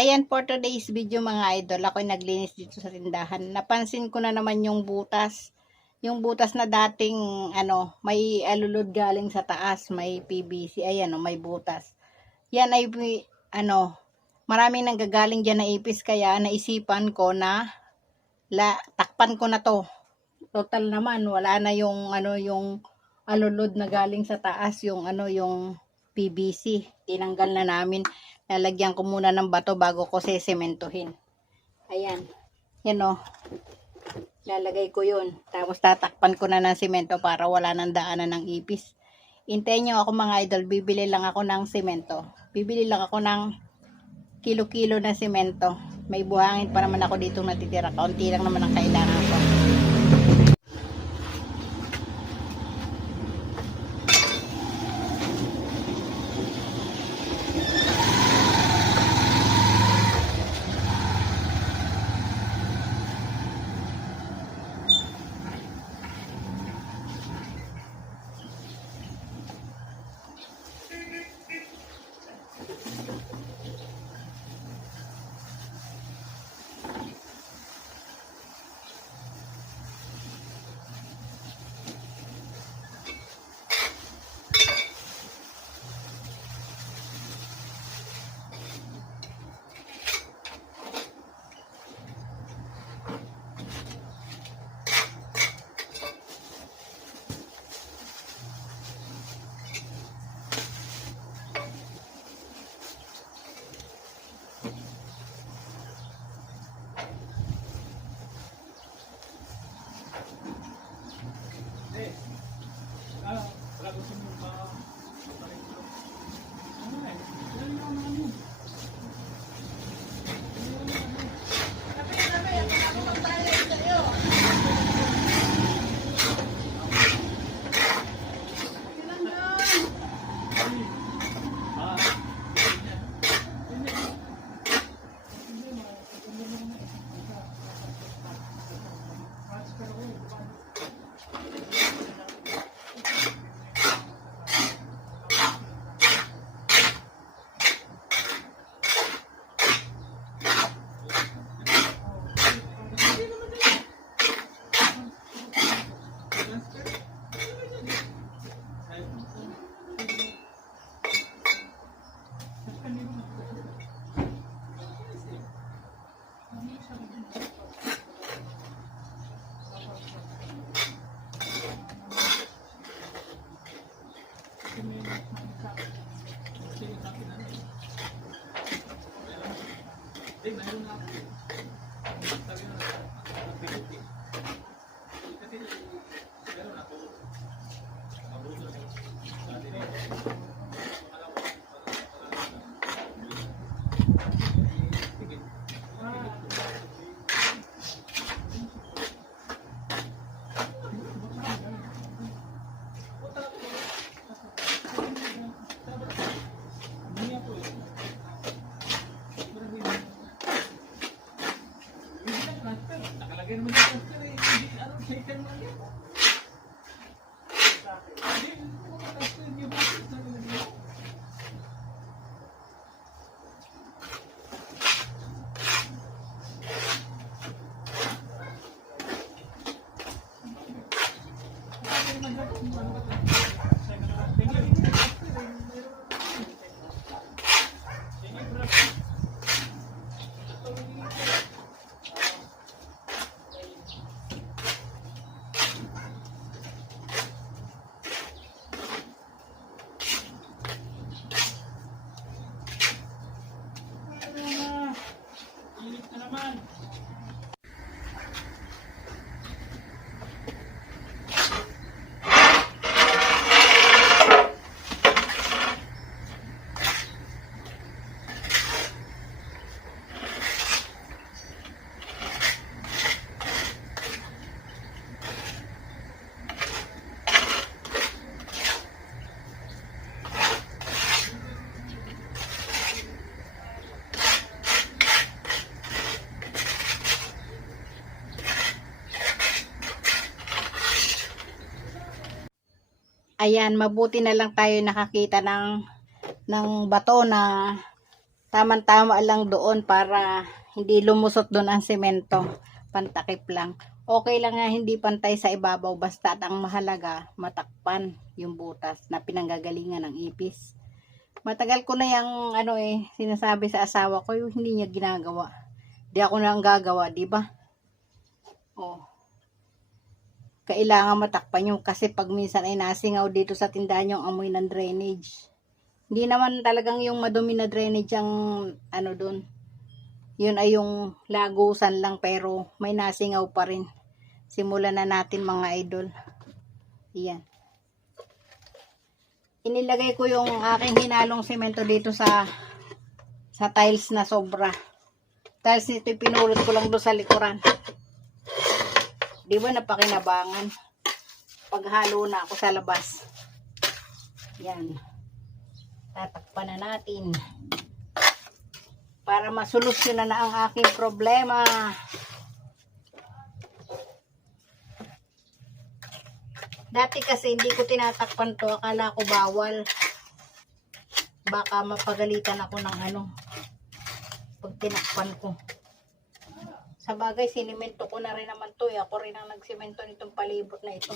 Ayan, for today's video mga idol, ako'y naglinis dito sa tindahan. Napansin ko na naman yung butas. Yung butas na dating, may alulod galing sa taas, may PVC. Ayan, may butas. Yan ay, maraming nanggagaling dyan na ipis. Kaya naisipan ko na, takpan ko na to. Total naman, wala na yung, yung alulod na galing sa taas, yung, yung PVC. Tinanggal na namin. Lalagyan ko muna ng bato bago ko sesementohin. Ayan. Yan o. Lalagay ko yun. Tapos tatakpan ko na ng semento para wala nang daanan ng ipis. Hintayin nyo ako mga idol. Bibili lang ako ng semento. Bibili lang ako ng kilo-kilo na semento. May buhangin pa naman ako dito natitira. Kaunti lang naman ang kailangan ko. Ayan, mabuti na lang tayo nakakita ng bato na Tamang-tama lang doon para hindi lumusot doon ang semento. Pantakip lang. Okay lang nga hindi pantay sa ibabaw basta ang mahalaga matakpan yung butas na pinanggagalingan ng ipis. Matagal ko na yung sinasabi sa asawa ko yung hindi niya ginagawa. Di ako na ang gagawa, di ba? Oh. Kailangan matakpan yung kasi pag minsan ay nasingaw dito sa tindahan yung amoy ng drainage. Hindi naman talagang yung madumi na drainage ang doon. Yun ay yung lagusan lang pero may nasingaw pa rin. Simulan na natin mga idol. Iyan. Inilagay ko yung aking hinalong semento dito sa tiles na sobra. Tiles nito pinulot ko lang doon sa likuran. Di ba napakinabangan? Paghalo na ako sa labas. Yan. Tatakpan na natin. Para masolusyonan na ang aking problema. Dati kasi hindi ko tinatakpan to. Akala ko bawal. Baka mapagalitan ako ng pag tinakpan ko. Sa bagay, sinimento ko na rin naman to. Ako rin ang nagsimento nitong palibot na ito.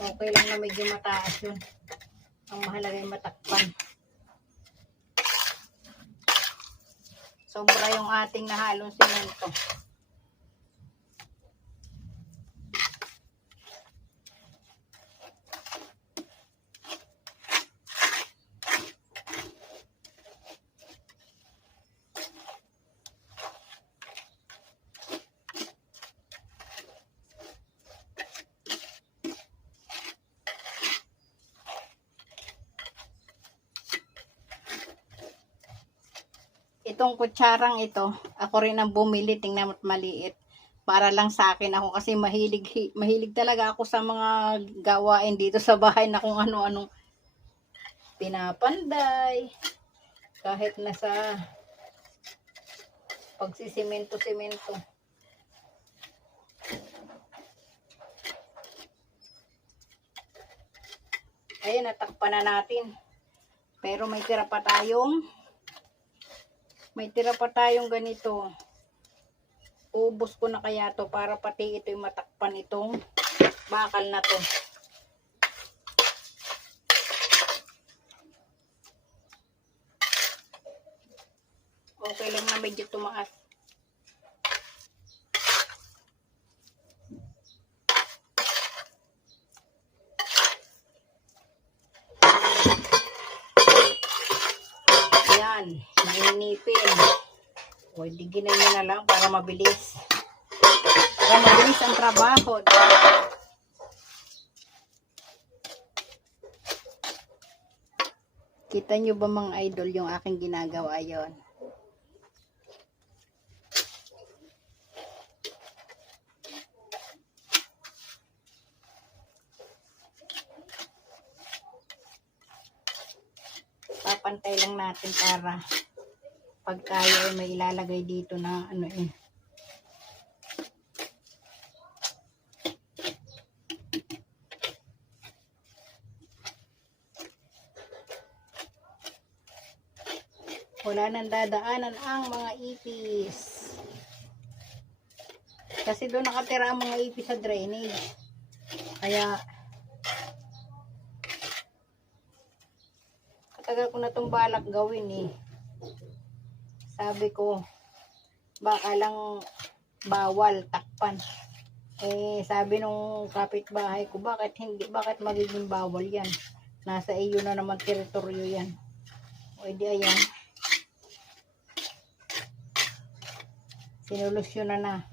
Okay lang na medyo mataas yun. Ang mahalaga yung matakpan. Sobra yung ating nahalong simento. Itong kutsarang ito, ako rin ang bumili, tingnan mo't maliit. Para lang sa akin ako kasi mahilig talaga ako sa mga gawain dito sa bahay na kung ano-anong pinapanday. Kahit nasa pagsisimento-simento. Ayan, natakpan na natin. Pero may tira pa tayong ganito. Ubos ko na kaya to para pati ito yung matakpan itong bakal na to. Okay lang na medyo tumaas. Yan, nainipin. O, diginin nyo na lang para mabilis. Para mabilis ang trabaho. Kita nyo ba mga idol yung aking ginagawa yon? Papantay lang natin para pag tayo ay may ilalagay dito na wala nang dadaanan ang mga ipis. Kasi doon nakatira ang mga ipis sa drainage. Kaya katagal ko na itong balak gawin eh. Sabi ko baka lang bawal takpan. Eh sabi nung kapitbahay ko, bakit magiging bawal yan? Nasa iyo na naman teritoryo yan. O edi ayan. Sinolusyonan na.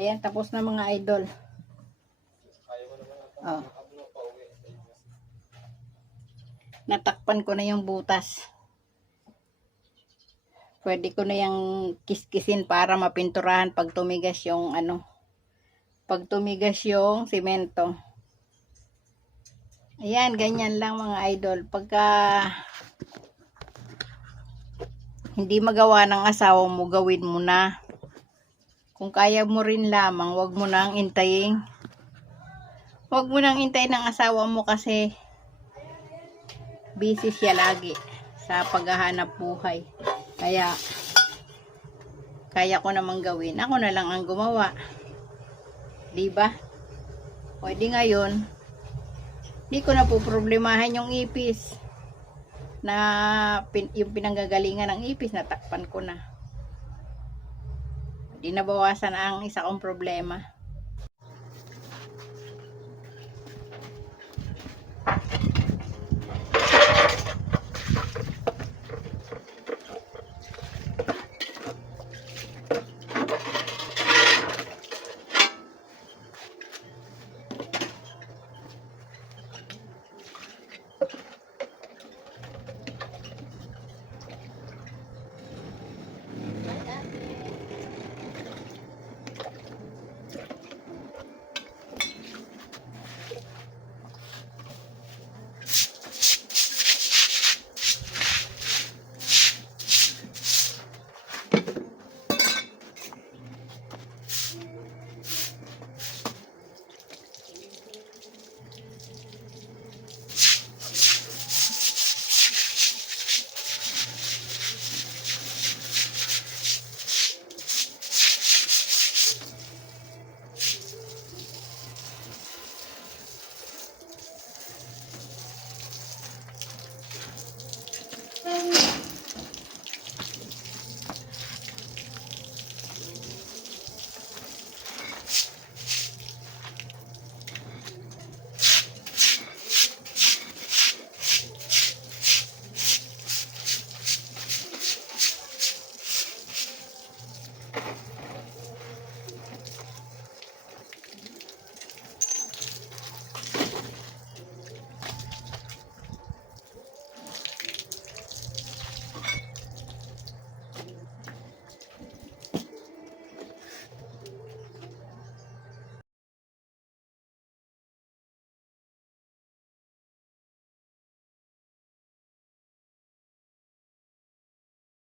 Ayan, tapos na mga idol. Oh. Natakpan ko na yung butas. Pwede ko na yung kiskisin para mapinturahan pag tumigas yung pag tumigas yung simento. Ayan, ganyan lang mga idol. Pagka hindi magawa ng asawa mo, gawin mo na. Kung kaya mo rin lamang, wag mo nang intayin. Wag mo nang intayin ng asawa mo kasi busy siya lagi sa paghahanap buhay. Kaya ko namang gawin. Ako na lang ang gumawa. Diba? Pwede ngayon, di ko na po problemahan yung ipis. Yung pinanggagalingan ng ipis, natakpan ko na. Di nabawasan ang isa kong problema.